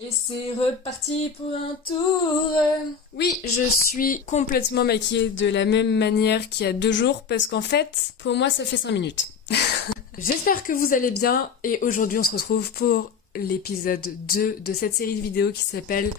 Et c'est reparti pour un tour. Oui, je suis complètement maquillée de la même manière qu'il y a 2 jours parce qu'en fait, pour moi, ça fait 5 minutes. J'espère que vous allez bien et aujourd'hui, on se retrouve pour l'épisode 2 de cette série de vidéos qui s'appelle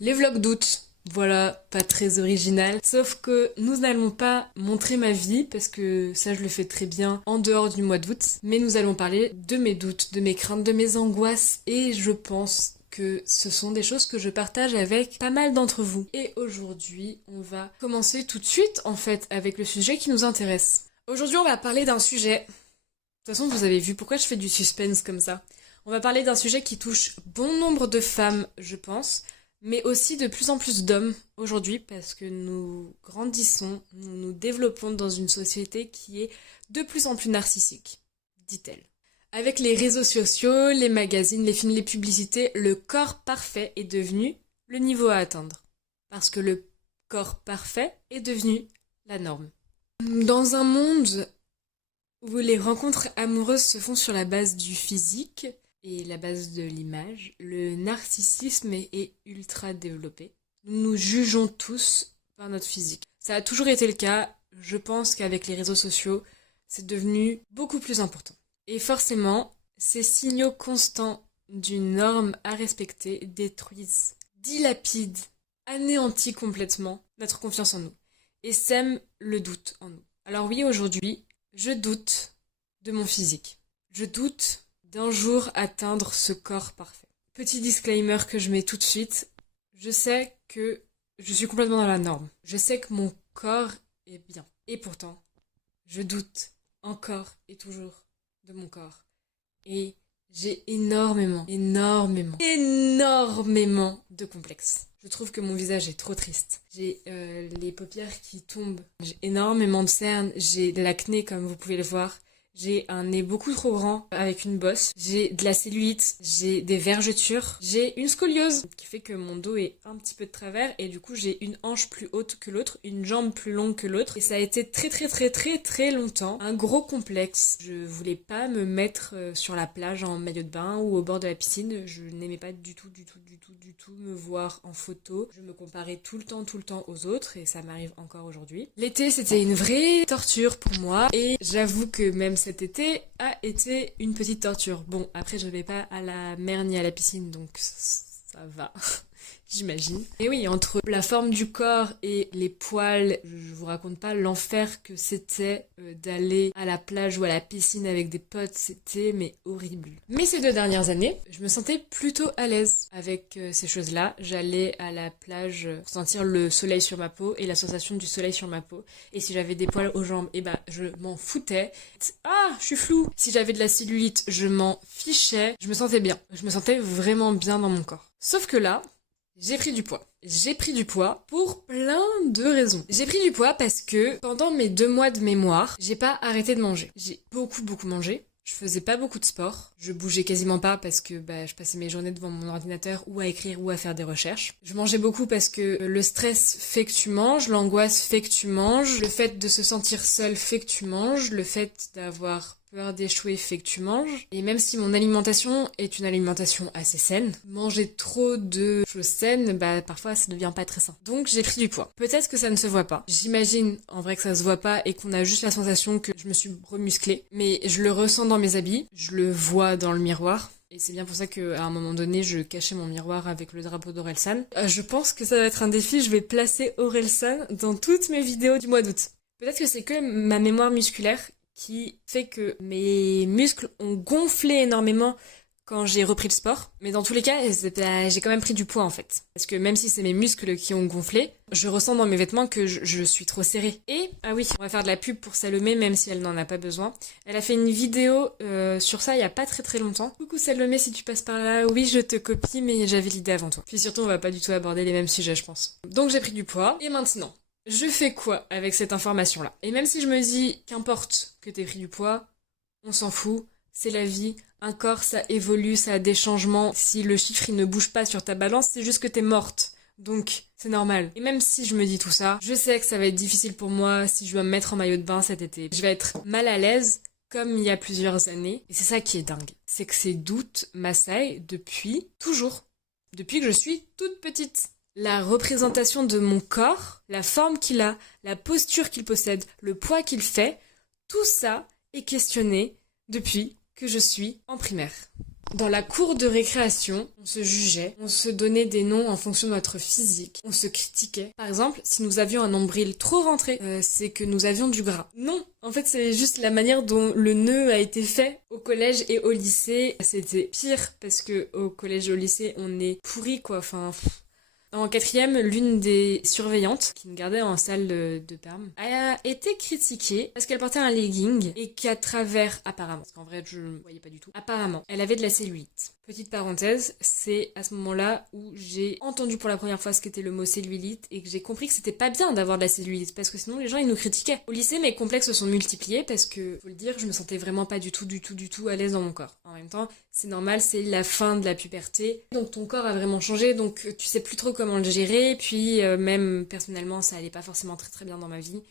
Les vlogs d'août. Voilà, pas très original. Sauf que nous n'allons pas montrer ma vie, parce que ça je le fais très bien en dehors du mois d'août. Mais nous allons parler de mes doutes, de mes craintes, de mes angoisses. Et je pense que ce sont des choses que je partage avec pas mal d'entre vous. Et aujourd'hui, on va commencer tout de suite, en fait, avec le sujet qui nous intéresse. Aujourd'hui, on va parler d'un sujet... De toute façon, vous avez vu pourquoi je fais du suspense comme ça. On va parler d'un sujet qui touche bon nombre de femmes, je pense, mais aussi de plus en plus d'hommes aujourd'hui, parce que nous grandissons, nous nous développons dans une société qui est de plus en plus narcissique, dit-elle. Avec les réseaux sociaux, les magazines, les films, les publicités, le corps parfait est devenu le niveau à atteindre. Parce que le corps parfait est devenu la norme. Dans un monde où les rencontres amoureuses se font sur la base du physique et la base de l'image, le narcissisme est ultra développé. Nous nous jugeons tous par notre physique. Ça a toujours été le cas, je pense qu'avec les réseaux sociaux, c'est devenu beaucoup plus important. Et forcément, ces signaux constants d'une norme à respecter détruisent, dilapident, anéantissent complètement notre confiance en nous et sèment le doute en nous. Alors oui, aujourd'hui, je doute de mon physique. Je doute d'un jour atteindre ce corps parfait. Petit disclaimer que je mets tout de suite, je sais que je suis complètement dans la norme. Je sais que mon corps est bien. Et pourtant, je doute encore et toujours de mon corps. Et j'ai énormément de complexes. Je trouve que mon visage est trop triste. J'ai les paupières qui tombent. J'ai énormément de cernes. J'ai de l'acné comme vous pouvez le voir. J'ai un nez beaucoup trop grand avec une bosse. J'ai de la cellulite. J'ai des vergetures. J'ai une scoliose qui fait que mon dos est un petit peu de travers et du coup j'ai une hanche plus haute que l'autre, une jambe plus longue que l'autre. Et ça a été très longtemps un gros complexe. Je voulais pas me mettre sur la plage en maillot de bain ou au bord de la piscine. Je n'aimais pas du tout me voir en photo. Je me comparais tout le temps aux autres et ça m'arrive encore aujourd'hui. L'été, c'était une vraie torture pour moi et j'avoue que même cet été a été une petite torture. Bon, après, je vais pas à la mer ni à la piscine, donc ça va. J'imagine. Et oui, entre la forme du corps et les poils, je vous raconte pas l'enfer que c'était d'aller à la plage ou à la piscine avec des potes, c'était mais horrible. Mais ces 2 dernières années, je me sentais plutôt à l'aise avec ces choses-là. J'allais à la plage pour sentir le soleil sur ma peau et la sensation du soleil sur ma peau. Et si j'avais des poils aux jambes, eh ben je m'en foutais. Ah, je suis floue. Si j'avais de la cellulite, je m'en fichais. Je me sentais bien. Je me sentais vraiment bien dans mon corps. Sauf que là, j'ai pris du poids. J'ai pris du poids pour plein de raisons. J'ai pris du poids parce que pendant mes 2 mois de mémoire, j'ai pas arrêté de manger. J'ai beaucoup mangé. Je faisais pas beaucoup de sport. Je bougeais quasiment pas parce que je passais mes journées devant mon ordinateur ou à écrire ou à faire des recherches. Je mangeais beaucoup parce que le stress fait que tu manges, l'angoisse fait que tu manges, le fait de se sentir seul fait que tu manges, le fait d'avoir peur d'échouer fait que tu manges. Et même si mon alimentation est une alimentation assez saine, manger trop de choses saines, parfois ça devient pas très sain. Donc j'ai pris du poids. Peut-être que ça ne se voit pas. J'imagine en vrai que ça se voit pas et qu'on a juste la sensation que je me suis remusclée. Mais je le ressens dans mes habits, je le vois dans le miroir. Et c'est bien pour ça qu'à un moment donné, je cachais mon miroir avec le drapeau d'Orelsan. Je pense que ça va être un défi, je vais placer Orelsan dans toutes mes vidéos du mois d'août. Peut-être que c'est que ma mémoire musculaire qui fait que mes muscles ont gonflé énormément quand j'ai repris le sport. Mais dans tous les cas, j'ai quand même pris du poids en fait. Parce que même si c'est mes muscles qui ont gonflé, je ressens dans mes vêtements que je suis trop serrée. Et, ah oui, on va faire de la pub pour Salomé même si elle n'en a pas besoin. Elle a fait une vidéo sur ça il y a pas très longtemps. Coucou Salomé, si tu passes par là, oui je te copie mais j'avais l'idée avant toi. Puis surtout on va pas du tout aborder les mêmes sujets je pense. Donc j'ai pris du poids. Et maintenant, je fais quoi avec cette information-là? Et même si je me dis, qu'importe que t'aies pris du poids, on s'en fout, c'est la vie, un corps ça évolue, ça a des changements, si le chiffre il ne bouge pas sur ta balance, c'est juste que t'es morte. Donc, c'est normal. Et même si je me dis tout ça, je sais que ça va être difficile pour moi si je dois me mettre en maillot de bain cet été. Je vais être mal à l'aise, comme il y a plusieurs années. Et c'est ça qui est dingue. C'est que ces doutes m'assaillent depuis toujours. depuis que je suis toute petite. La représentation de mon corps, la forme qu'il a, la posture qu'il possède, le poids qu'il fait, tout ça est questionné depuis que je suis en primaire. Dans la cour de récréation, on se jugeait, on se donnait des noms en fonction de notre physique, on se critiquait. Par exemple, si nous avions un nombril trop rentré, c'est que nous avions du gras. Non, en fait c'est juste la manière dont le nœud a été fait au collège et au lycée. C'était pire parce que au collège et au lycée on est pourri quoi, enfin... En quatrième, l'une des surveillantes, qui nous gardait en salle de perm, a été critiquée parce qu'elle portait un legging et qu'à travers, apparemment, parce qu'en vrai je ne voyais pas du tout, apparemment, elle avait de la cellulite. Petite parenthèse, c'est à ce moment-là où j'ai entendu pour la première fois ce qu'était le mot cellulite et que j'ai compris que c'était pas bien d'avoir de la cellulite parce que sinon les gens ils nous critiquaient. Au lycée, mes complexes se sont multipliés parce que, faut le dire, je me sentais vraiment pas du tout à l'aise dans mon corps. En même temps, c'est normal, c'est la fin de la puberté, donc ton corps a vraiment changé, donc tu sais plus trop comment le gérer, puis même personnellement ça allait pas forcément très bien dans ma vie.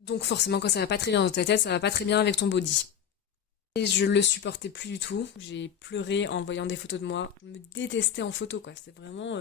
Donc forcément quand ça va pas très bien dans ta tête, ça va pas très bien avec ton body. Et je le supportais plus du tout. J'ai pleuré en voyant des photos de moi. Je me détestais en photo, quoi. C'était vraiment...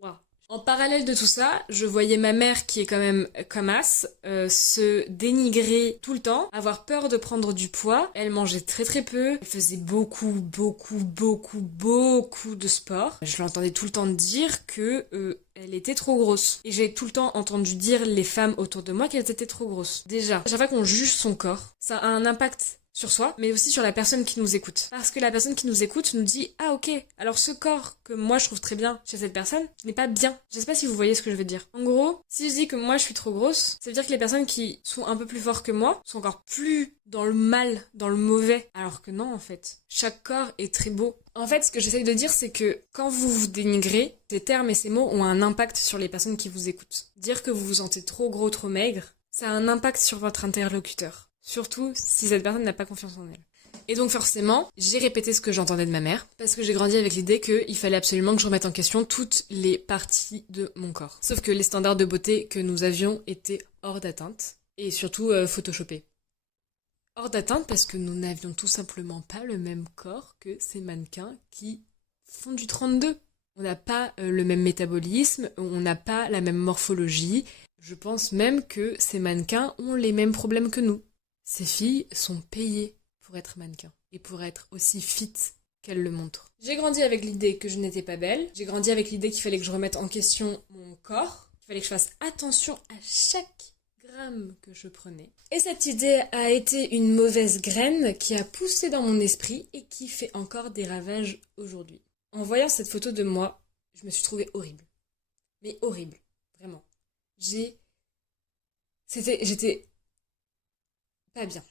Waouh. En parallèle de tout ça, je voyais ma mère, qui est quand même comme as, se dénigrer tout le temps, avoir peur de prendre du poids. Elle mangeait très peu. Elle faisait beaucoup de sport. Je l'entendais tout le temps dire que elle était trop grosse. Et j'ai tout le temps entendu dire les femmes autour de moi qu'elles étaient trop grosses. Déjà, à chaque fois qu'on juge son corps, ça a un impact sur soi, mais aussi sur la personne qui nous écoute. Parce que la personne qui nous écoute nous dit « Ah ok, alors ce corps que moi je trouve très bien chez cette personne n'est pas bien. » Je sais pas si vous voyez ce que je veux dire. En gros, si je dis que moi je suis trop grosse, ça veut dire que les personnes qui sont un peu plus fortes que moi sont encore plus dans le mal, dans le mauvais. Alors que non en fait. Chaque corps est très beau. En fait, ce que j'essaye de dire, c'est que quand vous vous dénigrez, ces termes et ces mots ont un impact sur les personnes qui vous écoutent. Dire que vous vous sentez trop gros, trop maigre, ça a un impact sur votre interlocuteur. Surtout si cette personne n'a pas confiance en elle. Et donc forcément, j'ai répété ce que j'entendais de ma mère, parce que j'ai grandi avec l'idée qu'il fallait absolument que je remette en question toutes les parties de mon corps. Sauf que les standards de beauté que nous avions étaient hors d'atteinte, et surtout photoshopés. Hors d'atteinte parce que nous n'avions tout simplement pas le même corps que ces mannequins qui font du 32. On n'a pas le même métabolisme, on n'a pas la même morphologie. Je pense même que ces mannequins ont les mêmes problèmes que nous. Ces filles sont payées pour être mannequins et pour être aussi fit qu'elles le montrent. J'ai grandi avec l'idée que je n'étais pas belle. J'ai grandi avec l'idée qu'il fallait que je remette en question mon corps, qu'il fallait que je fasse attention à chaque gramme que je prenais. Et cette idée a été une mauvaise graine qui a poussé dans mon esprit et qui fait encore des ravages aujourd'hui. En voyant cette photo de moi, je me suis trouvée horrible. Mais horrible, vraiment. J'étais pas bien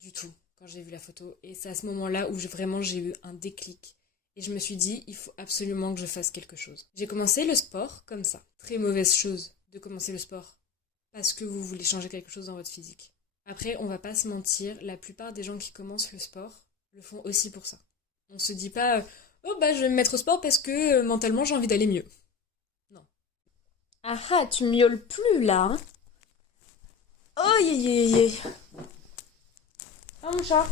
du tout quand j'ai vu la photo. Et c'est à ce moment-là où vraiment j'ai eu un déclic. Et je me suis dit, il faut absolument que je fasse quelque chose. J'ai commencé le sport comme ça. Très mauvaise chose de commencer le sport. Parce que vous voulez changer quelque chose dans votre physique. Après, on va pas se mentir, la plupart des gens qui commencent le sport le font aussi pour ça. On se dit pas, oh bah je vais me mettre au sport parce que mentalement j'ai envie d'aller mieux. Non. Ah ah, tu miaules plus là, hein? Oh yé. Ah mon chat.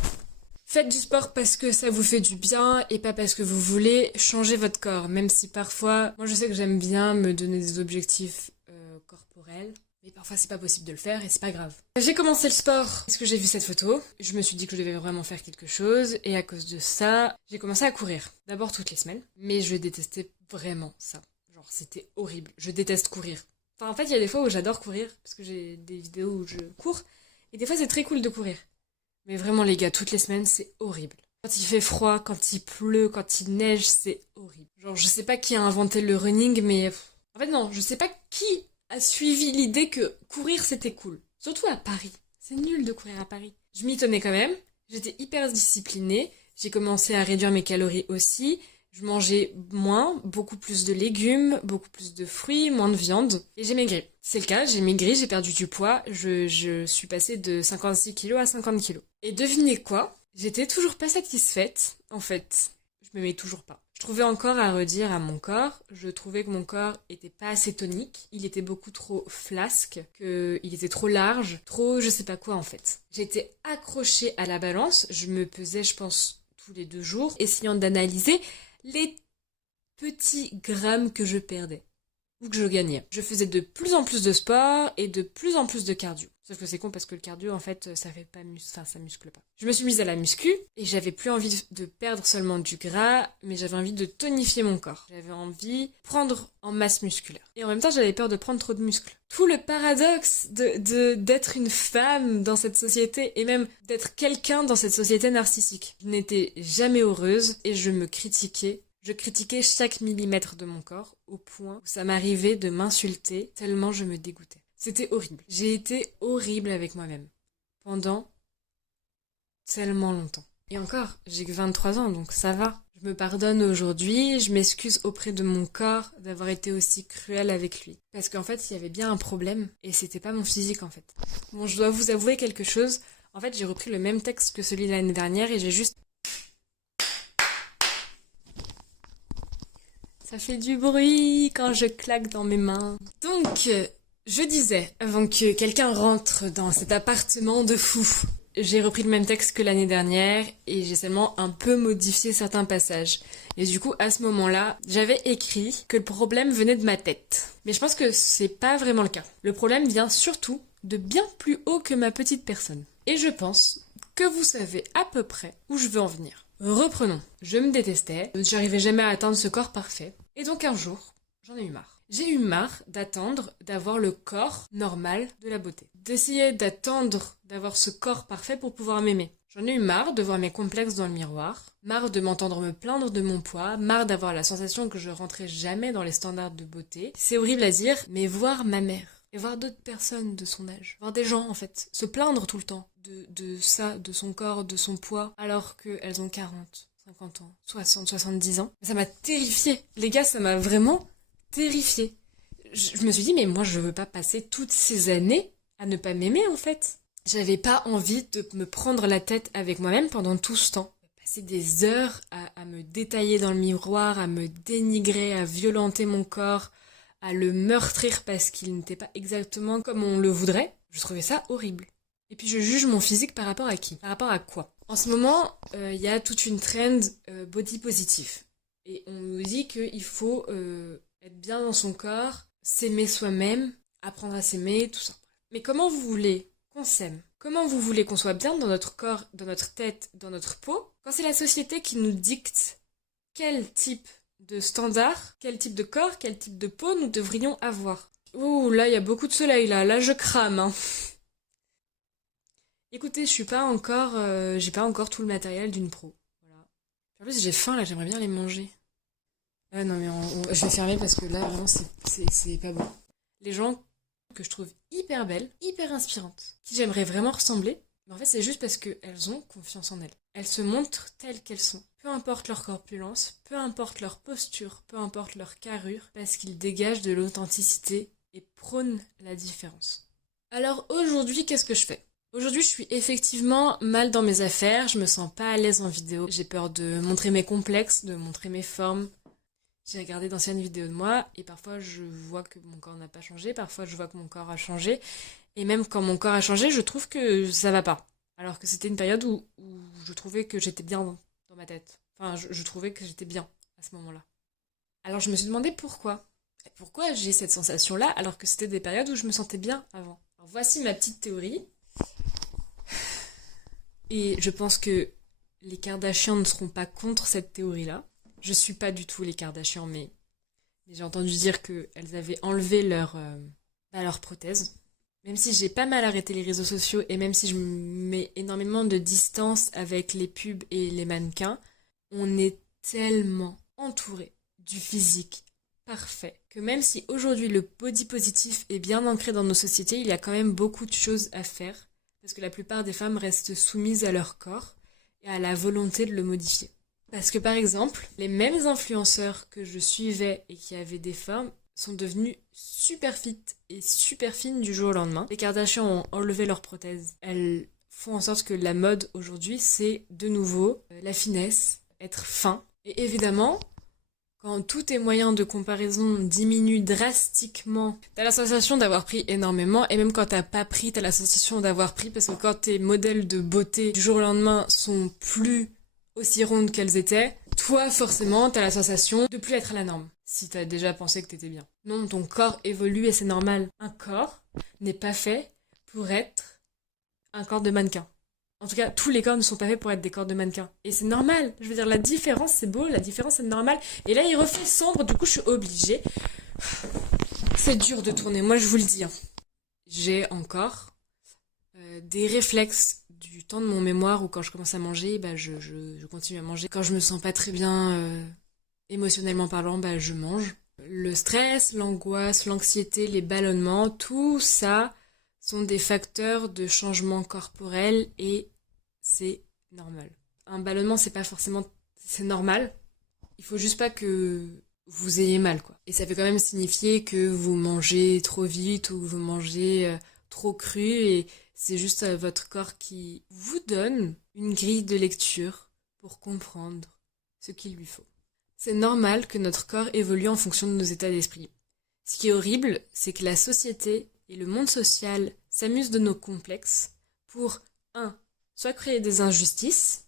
Faites du sport parce que ça vous fait du bien et pas parce que vous voulez changer votre corps. Même si parfois, moi je sais que j'aime bien me donner des objectifs corporels, mais parfois c'est pas possible de le faire et c'est pas grave. J'ai commencé le sport parce que j'ai vu cette photo. Je me suis dit que je devais vraiment faire quelque chose et à cause de ça, j'ai commencé à courir. D'abord toutes les semaines, mais je détestais vraiment ça. Genre c'était horrible. Je déteste courir. Enfin en fait il y a des fois où j'adore courir parce que j'ai des vidéos où je cours et des fois c'est très cool de courir. Mais vraiment les gars, toutes les semaines, c'est horrible. Quand il fait froid, quand il pleut, quand il neige, c'est horrible. Genre, je sais pas qui a inventé le running, mais... En fait, non, je sais pas qui a suivi l'idée que courir, c'était cool. Surtout à Paris. C'est nul de courir à Paris. Je m'y tenais quand même. J'étais hyper disciplinée. J'ai commencé à réduire mes calories aussi. Je mangeais moins, beaucoup plus de légumes, beaucoup plus de fruits, moins de viande. Et j'ai maigri. C'est le cas, j'ai maigri, j'ai perdu du poids. Je suis passée de 56 kilos à 50 kilos. Et devinez quoi? J'étais toujours pas satisfaite, en fait. Je m'aimais toujours pas. Je trouvais encore à redire à mon corps. Je trouvais que mon corps était pas assez tonique. Il était beaucoup trop flasque, qu'il était trop large, trop je sais pas quoi en fait. J'étais accrochée à la balance. Je me pesais, je pense, tous les 2 jours, essayant d'analyser les petit gramme que je perdais ou que je gagnais. Je faisais de plus en plus de sport et de plus en plus de cardio. Sauf que c'est con parce que le cardio, en fait, ça fait pas ça muscle pas. Je me suis mise à la muscu et j'avais plus envie de perdre seulement du gras, mais j'avais envie de tonifier mon corps. J'avais envie de prendre en masse musculaire. Et en même temps, j'avais peur de prendre trop de muscles. Tout le paradoxe d'être une femme dans cette société et même d'être quelqu'un dans cette société narcissique. Je n'étais jamais heureuse et je me critiquais. Je critiquais chaque millimètre de mon corps au point où ça m'arrivait de m'insulter tellement je me dégoûtais. C'était horrible. J'ai été horrible avec moi-même pendant tellement longtemps. Et encore, j'ai que 23 ans, donc ça va. Je me pardonne aujourd'hui, je m'excuse auprès de mon corps d'avoir été aussi cruelle avec lui. Parce qu'en fait, il y avait bien un problème, et c'était pas mon physique en fait. Bon, je dois vous avouer quelque chose. En fait, j'ai repris le même texte que celui de l'année dernière, et j'ai juste... Ça fait du bruit quand je claque dans mes mains. Donc... je disais, avant que quelqu'un rentre dans cet appartement de fou, j'ai repris le même texte que l'année dernière et j'ai seulement un peu modifié certains passages. Et du coup, à ce moment-là, j'avais écrit que le problème venait de ma tête. Mais je pense que c'est pas vraiment le cas. Le problème vient surtout de bien plus haut que ma petite personne. Et je pense que vous savez à peu près où je veux en venir. Reprenons. Je me détestais, j'arrivais jamais à atteindre ce corps parfait. Et donc un jour, j'en ai eu marre. J'ai eu marre d'attendre d'avoir le corps normal de la beauté. D'essayer d'attendre d'avoir ce corps parfait pour pouvoir m'aimer. J'en ai eu marre de voir mes complexes dans le miroir, marre de m'entendre me plaindre de mon poids, marre d'avoir la sensation que je rentrais jamais dans les standards de beauté. C'est horrible à dire, mais voir ma mère et voir d'autres personnes de son âge, voir des gens en fait, se plaindre tout le temps de ça, de son corps, de son poids, alors qu'elles ont 40, 50 ans, 60, 70 ans. Ça m'a terrifiée. Les gars, ça m'a vraiment... terrifiée. Je me suis dit, mais moi je veux pas passer toutes ces années à ne pas m'aimer en fait. J'avais pas envie de me prendre la tête avec moi-même pendant tout ce temps. Passer des heures à me détailler dans le miroir, à me dénigrer, à violenter mon corps, à le meurtrir parce qu'il n'était pas exactement comme on le voudrait. Je trouvais ça horrible. Et puis je juge mon physique par rapport à qui? Par rapport à quoi? En ce moment, il y a toute une trend body positive. Et on nous dit qu'il faut... être bien dans son corps, s'aimer soi-même, apprendre à s'aimer, tout ça. Mais comment vous voulez qu'on s'aime? Comment vous voulez qu'on soit bien dans notre corps, dans notre tête, dans notre peau, quand c'est la société qui nous dicte quel type de standard, quel type de corps, quel type de peau nous devrions avoir? Ouh, là, il y a beaucoup de soleil, là je crame, hein. Écoutez, j'ai pas encore tout le matériel d'une pro. Voilà. En plus, j'ai faim, là, j'aimerais bien les manger. Ah non mais je vais fermer parce que là vraiment c'est pas bon. Les gens que je trouve hyper belles, hyper inspirantes, qui j'aimerais vraiment ressembler, mais en fait c'est juste parce qu'elles ont confiance en elles. Elles se montrent telles qu'elles sont. Peu importe leur corpulence, peu importe leur posture, peu importe leur carrure, parce qu'ils dégagent de l'authenticité et prônent la différence. Alors aujourd'hui, qu'est-ce que je fais? Aujourd'hui, je suis effectivement mal dans mes affaires, je me sens pas à l'aise en vidéo, j'ai peur de montrer mes complexes, de montrer mes formes. J'ai regardé d'anciennes vidéos de moi et parfois je vois que mon corps n'a pas changé, parfois je vois que mon corps a changé. Et même quand mon corps a changé, je trouve que ça va pas. Alors que c'était une période où je trouvais que j'étais bien dans ma tête. Enfin, je trouvais que j'étais bien à ce moment-là. Alors je me suis demandé pourquoi. Et pourquoi j'ai cette sensation-là alors que c'était des périodes où je me sentais bien avant. Alors voici ma petite théorie. Et je pense que les Kardashians ne seront pas contre cette théorie-là. Je suis pas du tout les Kardashians, mais j'ai entendu dire qu'elles avaient enlevé leur prothèse. Même si j'ai pas mal arrêté les réseaux sociaux et même si je mets énormément de distance avec les pubs et les mannequins, on est tellement entouré du physique parfait que même si aujourd'hui le body positif est bien ancré dans nos sociétés, il y a quand même beaucoup de choses à faire parce que la plupart des femmes restent soumises à leur corps et à la volonté de le modifier. Parce que par exemple, les mêmes influenceurs que je suivais et qui avaient des formes sont devenus super fit et super fines du jour au lendemain. Les Kardashians ont enlevé leurs prothèses. Elles font en sorte que la mode aujourd'hui, c'est de nouveau la finesse, être fin. Et évidemment, quand tous tes moyens de comparaison diminuent drastiquement, t'as la sensation d'avoir pris énormément, et même quand t'as pas pris, t'as la sensation d'avoir pris, parce que quand tes modèles de beauté du jour au lendemain sont plus aussi rondes qu'elles étaient, toi, forcément, t'as la sensation de plus être à la norme, si t'as déjà pensé que t'étais bien. Non, ton corps évolue et c'est normal. Un corps n'est pas fait pour être un corps de mannequin. En tout cas, tous les corps ne sont pas faits pour être des corps de mannequin. Et c'est normal. Je veux dire, la différence, c'est beau, la différence, c'est normal. Et là, il refait sombre, du coup, je suis obligée. C'est dur de tourner, moi, je vous le dis. J'ai encore des réflexes du temps de mon mémoire où quand je commence à manger, je continue à manger. Quand je me sens pas très bien émotionnellement parlant, je mange. Le stress, l'angoisse, l'anxiété, les ballonnements, tout ça sont des facteurs de changement corporel et c'est normal. Un ballonnement, c'est pas forcément... C'est normal. Il faut juste pas que vous ayez mal, quoi. Et ça peut quand même signifier que vous mangez trop vite ou vous mangez trop cru et c'est juste votre corps qui vous donne une grille de lecture pour comprendre ce qu'il lui faut. C'est normal que notre corps évolue en fonction de nos états d'esprit. Ce qui est horrible, c'est que la société et le monde social s'amusent de nos complexes pour 1. Soit créer des injustices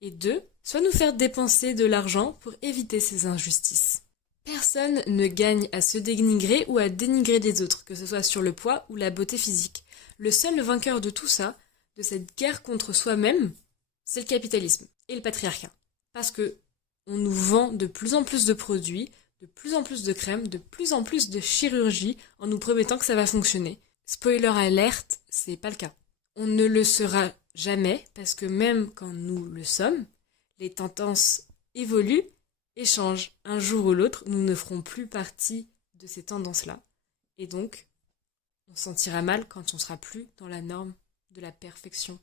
et 2. Soit nous faire dépenser de l'argent pour éviter ces injustices. Personne ne gagne à se dénigrer ou à dénigrer les autres, que ce soit sur le poids ou la beauté physique. Le seul vainqueur de tout ça, de cette guerre contre soi-même, c'est le capitalisme et le patriarcat. Parce que on nous vend de plus en plus de produits, de plus en plus de crèmes, de plus en plus de chirurgie en nous promettant que ça va fonctionner. Spoiler alerte, c'est pas le cas. On ne le sera jamais parce que même quand nous le sommes, les tendances évoluent et changent. Un jour ou l'autre, nous ne ferons plus partie de ces tendances-là. Et donc, on se sentira mal quand on sera plus dans la norme de la perfection.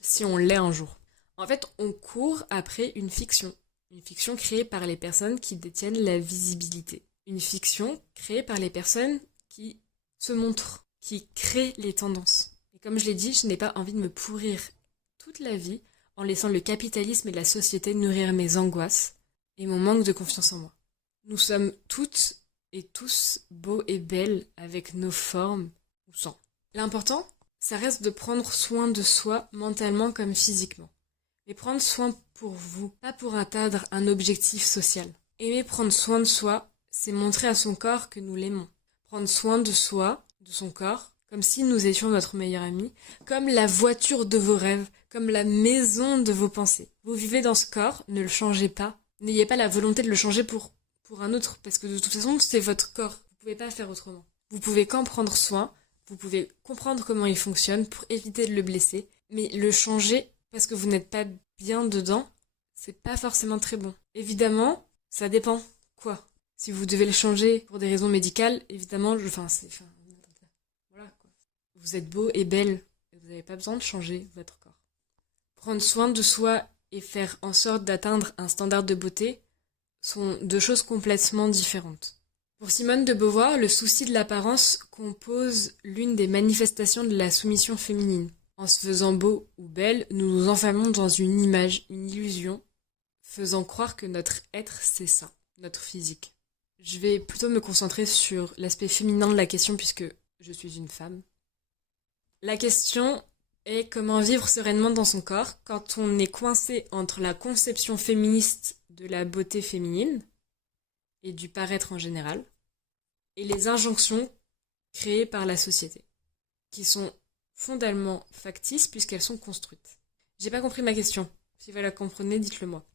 Si on l'est un jour. En fait, on court après une fiction. Une fiction créée par les personnes qui détiennent la visibilité. Une fiction créée par les personnes qui se montrent, qui créent les tendances. Et comme je l'ai dit, je n'ai pas envie de me pourrir toute la vie en laissant le capitalisme et la société nourrir mes angoisses et mon manque de confiance en moi. Nous sommes toutes et tous beaux et belles avec nos formes ou sans. L'important, ça reste de prendre soin de soi mentalement comme physiquement. Mais prendre soin pour vous, pas pour atteindre un objectif social. Aimer prendre soin de soi, c'est montrer à son corps que nous l'aimons. Prendre soin de soi, de son corps, comme si nous étions notre meilleur ami, comme la voiture de vos rêves, comme la maison de vos pensées. Vous vivez dans ce corps, ne le changez pas. N'ayez pas la volonté de le changer pour un autre, parce que de toute façon, c'est votre corps. Vous pouvez pas faire autrement. Vous pouvez qu'en prendre soin, vous pouvez comprendre comment il fonctionne pour éviter de le blesser, mais le changer parce que vous n'êtes pas bien dedans, c'est pas forcément très bon. Évidemment, ça dépend. Quoi ? Si vous devez le changer pour des raisons médicales, évidemment, voilà, quoi. Vous êtes beau et belle, et vous n'avez pas besoin de changer votre corps. Prendre soin de soi et faire en sorte d'atteindre un standard de beauté sont deux choses complètement différentes. Pour Simone de Beauvoir, le souci de l'apparence compose l'une des manifestations de la soumission féminine. En se faisant beau ou belle, nous nous enfermons dans une image, une illusion, faisant croire que notre être, c'est ça, notre physique. Je vais plutôt me concentrer sur l'aspect féminin de la question puisque je suis une femme. La question est comment vivre sereinement dans son corps quand on est coincé entre la conception féministe de la beauté féminine et du paraître en général, et les injonctions créées par la société, qui sont fondamentalement factices puisqu'elles sont construites. J'ai pas compris ma question. Si vous la comprenez, dites-le moi.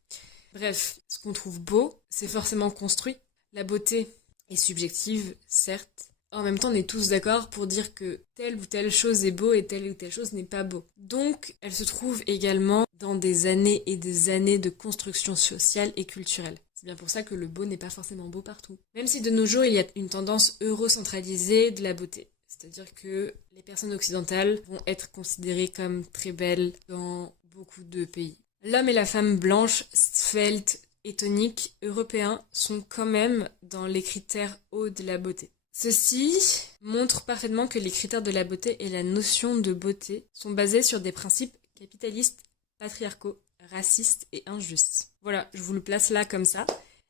Bref, ce qu'on trouve beau, c'est forcément construit. La beauté est subjective, certes. En même temps, on est tous d'accord pour dire que telle ou telle chose est beau et telle ou telle chose n'est pas beau. Donc, elle se trouve également dans des années et des années de construction sociale et culturelle. C'est bien pour ça que le beau n'est pas forcément beau partout. Même si de nos jours, il y a une tendance eurocentralisée de la beauté. C'est-à-dire que les personnes occidentales vont être considérées comme très belles dans beaucoup de pays. L'homme et la femme blanche, svelte et toniques européens sont quand même dans les critères hauts de la beauté. Ceci montre parfaitement que les critères de la beauté et la notion de beauté sont basés sur des principes capitalistes, patriarcaux, racistes et injustes. Voilà, je vous le place là comme ça.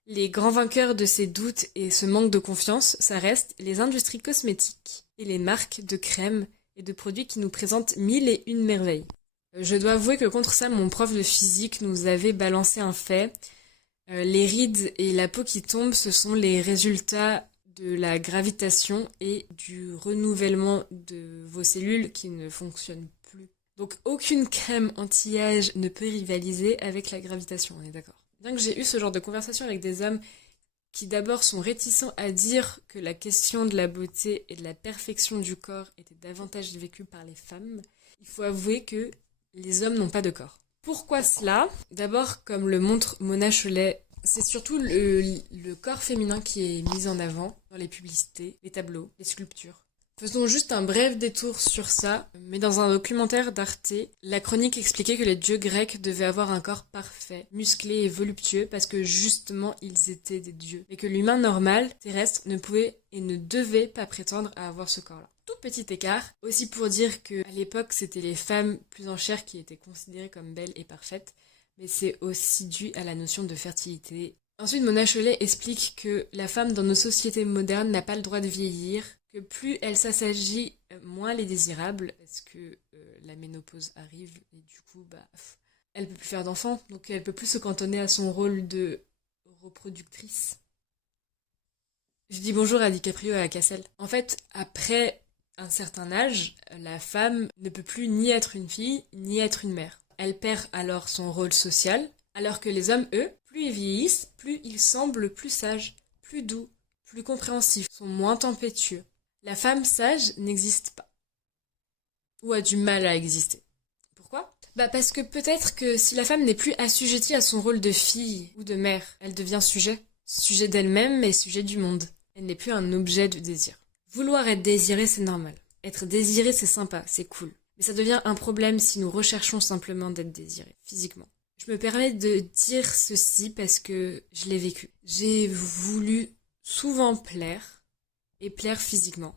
Les grands vainqueurs de ces doutes et ce manque de confiance, ça reste les industries cosmétiques et les marques de crèmes et de produits qui nous présentent mille et une merveilles. Je dois avouer que contre ça, mon prof de physique nous avait balancé un fait. Les rides et la peau qui tombe, ce sont les résultats de la gravitation et du renouvellement de vos cellules qui ne fonctionnent plus. Donc aucune crème anti-âge ne peut rivaliser avec la gravitation, on est d'accord. Bien que j'ai eu ce genre de conversation avec des hommes qui d'abord sont réticents à dire que la question de la beauté et de la perfection du corps était davantage vécue par les femmes, il faut avouer que les hommes n'ont pas de corps. Pourquoi cela ? D'abord, comme le montre Mona Chollet, c'est surtout le corps féminin qui est mis en avant dans les publicités, les tableaux, les sculptures. Faisons juste un bref détour sur ça, mais dans un documentaire d'Arte, la chronique expliquait que les dieux grecs devaient avoir un corps parfait, musclé et voluptueux parce que justement ils étaient des dieux, et que l'humain normal, terrestre, ne pouvait et ne devait pas prétendre à avoir ce corps-là. Tout petit écart, aussi pour dire qu'à l'époque c'était les femmes plus en chair qui étaient considérées comme belles et parfaites, mais c'est aussi dû à la notion de fertilité. Ensuite, Mona Chollet explique que la femme dans nos sociétés modernes n'a pas le droit de vieillir, que plus elle s'assagit, moins elle est désirable, parce que la ménopause arrive, et du coup, elle peut plus faire d'enfants, donc elle peut plus se cantonner à son rôle de reproductrice. Je dis bonjour à DiCaprio et à Cassel. En fait, après un certain âge, la femme ne peut plus ni être une fille, ni être une mère. Elle perd alors son rôle social, alors que les hommes, eux, plus ils vieillissent, plus ils semblent plus sages, plus doux, plus compréhensifs, sont moins tempétueux. La femme sage n'existe pas. Ou a du mal à exister. Pourquoi ? Parce que peut-être que si la femme n'est plus assujettie à son rôle de fille ou de mère, elle devient sujet. Sujet d'elle-même et sujet du monde. Elle n'est plus un objet de désir. Vouloir être désiré, c'est normal. Être désiré, c'est sympa, c'est cool. Mais ça devient un problème si nous recherchons simplement d'être désirés, physiquement. Je me permets de dire ceci parce que je l'ai vécu. J'ai voulu souvent plaire, et plaire physiquement,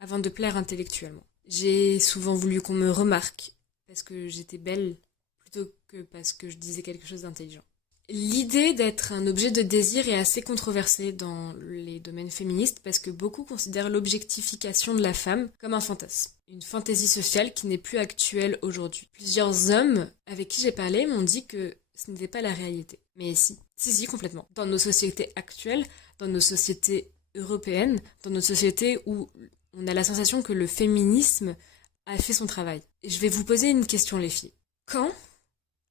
avant de plaire intellectuellement. J'ai souvent voulu qu'on me remarque, parce que j'étais belle, plutôt que parce que je disais quelque chose d'intelligent. L'idée d'être un objet de désir est assez controversée dans les domaines féministes parce que beaucoup considèrent l'objectification de la femme comme un fantasme, une fantaisie sociale qui n'est plus actuelle aujourd'hui. Plusieurs hommes avec qui j'ai parlé m'ont dit que ce n'était pas la réalité. Mais si, complètement. Dans nos sociétés actuelles, dans nos sociétés européennes, dans nos sociétés où on a la sensation que le féminisme a fait son travail. Et je vais vous poser une question, les filles. Quand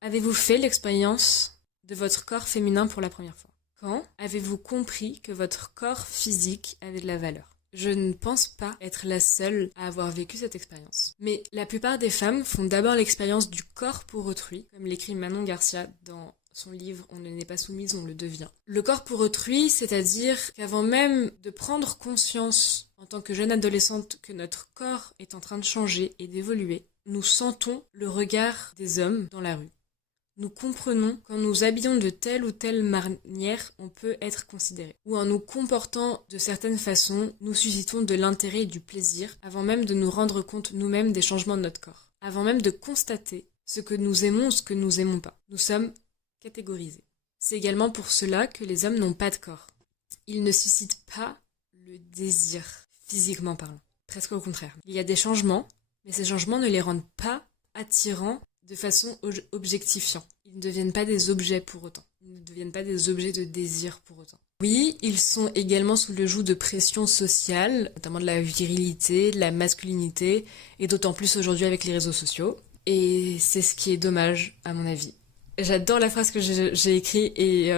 avez-vous fait l'expérience de votre corps féminin pour la première fois? Quand avez-vous compris que votre corps physique avait de la valeur? Je ne pense pas être la seule à avoir vécu cette expérience. Mais la plupart des femmes font d'abord l'expérience du corps pour autrui, comme l'écrit Manon Garcia dans son livre « On ne n'est pas soumise, on le devient ». Le corps pour autrui, c'est-à-dire qu'avant même de prendre conscience en tant que jeune adolescente que notre corps est en train de changer et d'évoluer, nous sentons le regard des hommes dans la rue. Nous comprenons qu'en nous habillant de telle ou telle manière, on peut être considéré. Ou en nous comportant de certaines façons, nous suscitons de l'intérêt et du plaisir avant même de nous rendre compte nous-mêmes des changements de notre corps. Avant même de constater ce que nous aimons ou ce que nous aimons pas. Nous sommes catégorisés. C'est également pour cela que les hommes n'ont pas de corps. Ils ne suscitent pas le désir, physiquement parlant. Presque au contraire. Il y a des changements, mais ces changements ne les rendent pas attirants de façon objectifiante. Ils ne deviennent pas des objets pour autant. Ils ne deviennent pas des objets de désir pour autant. Oui, ils sont également sous le joug de pression sociale, notamment de la virilité, de la masculinité, et d'autant plus aujourd'hui avec les réseaux sociaux. Et c'est ce qui est dommage, à mon avis. J'adore la phrase que j'ai écrite et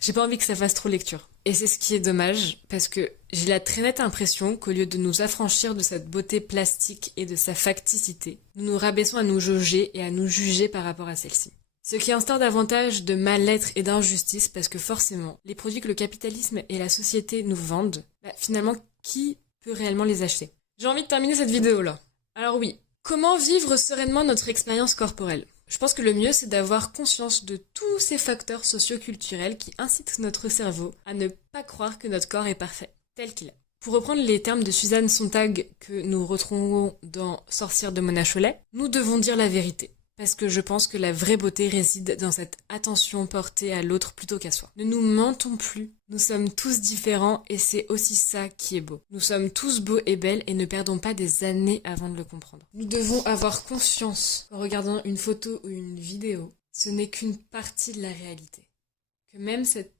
j'ai pas envie que ça fasse trop lecture. Et c'est ce qui est dommage, parce que j'ai la très nette impression qu'au lieu de nous affranchir de cette beauté plastique et de sa facticité, nous nous rabaissons à nous jauger et à nous juger par rapport à celle-ci. Ce qui instaure davantage de mal-être et d'injustice, parce que forcément, les produits que le capitalisme et la société nous vendent, finalement, qui peut réellement les acheter? J'ai envie de terminer cette vidéo-là. Alors oui, comment vivre sereinement notre expérience corporelle? Je pense que le mieux, c'est d'avoir conscience de tous ces facteurs socio-culturels qui incitent notre cerveau à ne pas croire que notre corps est parfait, tel qu'il est. Pour reprendre les termes de Suzanne Sontag que nous retrouvons dans Sorcière de Mona Chollet, nous devons dire la vérité. Parce que je pense que la vraie beauté réside dans cette attention portée à l'autre plutôt qu'à soi. Ne nous mentons plus, nous sommes tous différents et c'est aussi ça qui est beau. Nous sommes tous beaux et belles et ne perdons pas des années avant de le comprendre. Nous devons avoir conscience, en regardant une photo ou une vidéo, ce n'est qu'une partie de la réalité. que même cette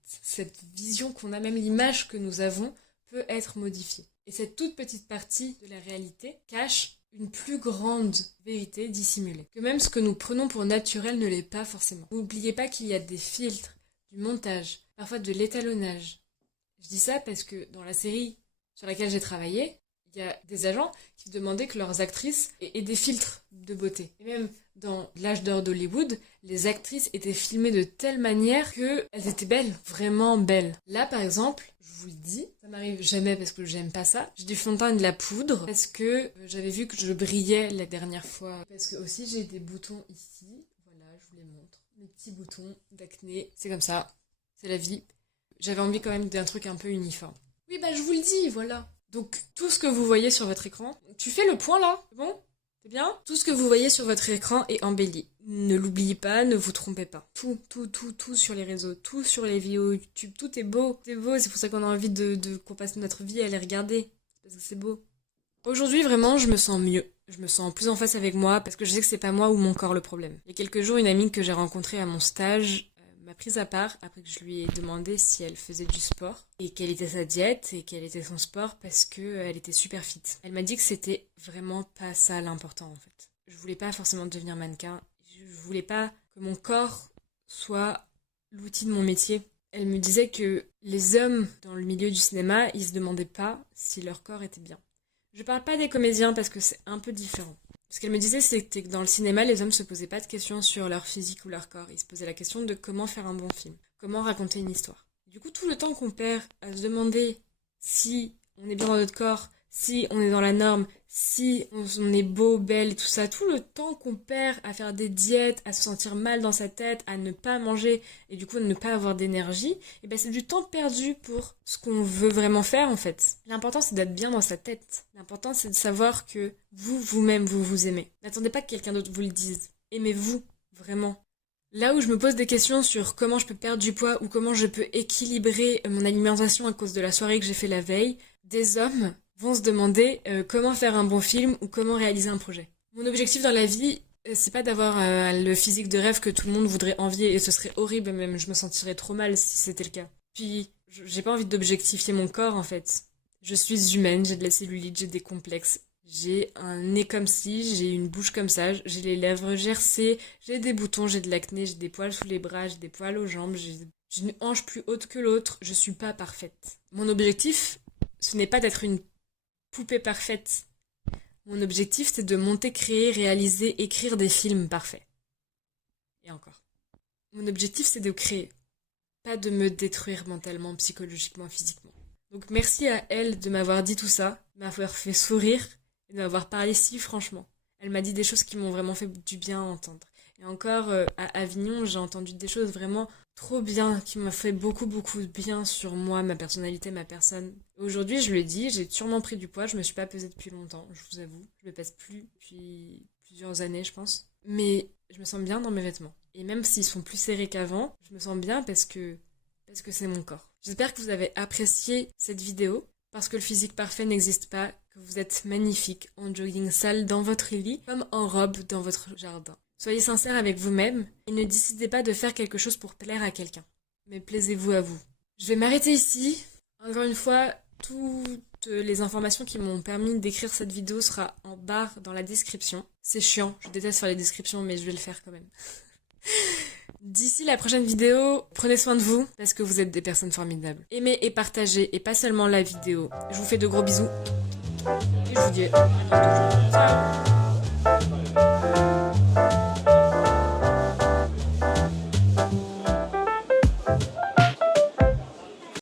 vision qu'on a, même l'image que nous avons, peut être modifiée. Et cette toute petite partie de la réalité cache une plus grande vérité dissimulée. Que même ce que nous prenons pour naturel ne l'est pas forcément. N'oubliez pas qu'il y a des filtres, du montage, parfois de l'étalonnage. Je dis ça parce que dans la série sur laquelle j'ai travaillé, il y a des agents qui demandaient que leurs actrices aient des filtres de beauté. Et même dans l'âge d'or d'Hollywood, les actrices étaient filmées de telle manière qu'elles étaient belles, vraiment belles. Là, par exemple, je vous le dis, ça m'arrive jamais parce que j'aime pas ça. J'ai du fond de teint et de la poudre parce que j'avais vu que je brillais la dernière fois. Parce que aussi j'ai des boutons ici. Voilà, je vous les montre. Mes petits boutons d'acné. C'est comme ça. C'est la vie. J'avais envie quand même d'un truc un peu uniforme. Oui, bah je vous le dis, voilà. Donc, tout ce que vous voyez sur votre écran, tu fais le point là, c'est bon? C'est bien? Tout ce que vous voyez sur votre écran est embelli. Ne l'oubliez pas, ne vous trompez pas. Tout sur les réseaux, tout sur les vidéos YouTube, tout est beau. C'est beau, c'est pour ça qu'on a envie qu'on passe notre vie à les regarder. Parce que c'est beau. Aujourd'hui, vraiment, je me sens mieux. Je me sens plus en face avec moi parce que je sais que c'est pas moi ou mon corps le problème. Il y a quelques jours, une amie que j'ai rencontrée à mon stage m'a prise à part après que je lui ai demandé si elle faisait du sport et quelle était sa diète et quel était son sport parce que elle était super fit. Elle m'a dit que c'était vraiment pas ça l'important en fait. Je voulais pas forcément devenir mannequin. Je voulais pas que mon corps soit l'outil de mon métier. Elle me disait que les hommes dans le milieu du cinéma, ils se demandaient pas si leur corps était bien. Je parle pas des comédiens parce que c'est un peu différent. Ce qu'elle me disait, c'était que dans le cinéma, les hommes se posaient pas de questions sur leur physique ou leur corps. Ils se posaient la question de comment faire un bon film, comment raconter une histoire. Du coup, tout le temps qu'on perd à se demander si on est bien dans notre corps, si on est dans la norme, si on est beau, belle et tout ça, tout le temps qu'on perd à faire des diètes, à se sentir mal dans sa tête, à ne pas manger et du coup ne pas avoir d'énergie, et ben c'est du temps perdu pour ce qu'on veut vraiment faire en fait. L'important c'est d'être bien dans sa tête. L'important c'est de savoir que vous-même, vous vous aimez. N'attendez pas que quelqu'un d'autre vous le dise. Aimez-vous, vraiment. Là où je me pose des questions sur comment je peux perdre du poids ou comment je peux équilibrer mon alimentation à cause de la soirée que j'ai fait la veille, des hommes vont se demander comment faire un bon film ou comment réaliser un projet. Mon objectif dans la vie, c'est pas d'avoir le physique de rêve que tout le monde voudrait envier et ce serait horrible, même je me sentirais trop mal si c'était le cas. Puis, j'ai pas envie d'objectifier mon corps en fait. Je suis humaine, j'ai de la cellulite, j'ai des complexes. J'ai un nez comme ci, j'ai une bouche comme ça, j'ai les lèvres gercées, j'ai des boutons, j'ai de l'acné, j'ai des poils sous les bras, j'ai des poils aux jambes, j'ai une hanche plus haute que l'autre, je suis pas parfaite. Mon objectif, ce n'est pas d'être une poupée parfaite. Mon objectif, c'est de monter, créer, réaliser, écrire des films parfaits. Et encore. Mon objectif, c'est de créer, pas de me détruire mentalement, psychologiquement, physiquement. Donc merci à elle de m'avoir dit tout ça, de m'avoir fait sourire et de m'avoir parlé si franchement. Elle m'a dit des choses qui m'ont vraiment fait du bien à entendre. Et encore, à Avignon, j'ai entendu des choses vraiment trop bien, qui m'ont fait beaucoup de bien sur moi, ma personnalité, ma personne. Aujourd'hui, je le dis, j'ai sûrement pris du poids, je me suis pas pesée depuis longtemps, je vous avoue. Je me pèse plus depuis plusieurs années, je pense. Mais je me sens bien dans mes vêtements. Et même s'ils sont plus serrés qu'avant, je me sens bien parce que c'est mon corps. J'espère que vous avez apprécié cette vidéo, parce que le physique parfait n'existe pas, que vous êtes magnifique en jogging sale dans votre lit, comme en robe dans votre jardin. Soyez sincère avec vous-même et ne décidez pas de faire quelque chose pour plaire à quelqu'un, mais plaisez-vous à vous. Je vais m'arrêter ici. Encore une fois, toutes les informations qui m'ont permis d'écrire cette vidéo sera en barre dans la description. C'est chiant, je déteste faire les descriptions, mais je vais le faire quand même. D'ici la prochaine vidéo, prenez soin de vous, parce que vous êtes des personnes formidables. Aimez et partagez, et pas seulement la vidéo. Je vous fais de gros bisous, et je vous dis à bientôt. Ciao.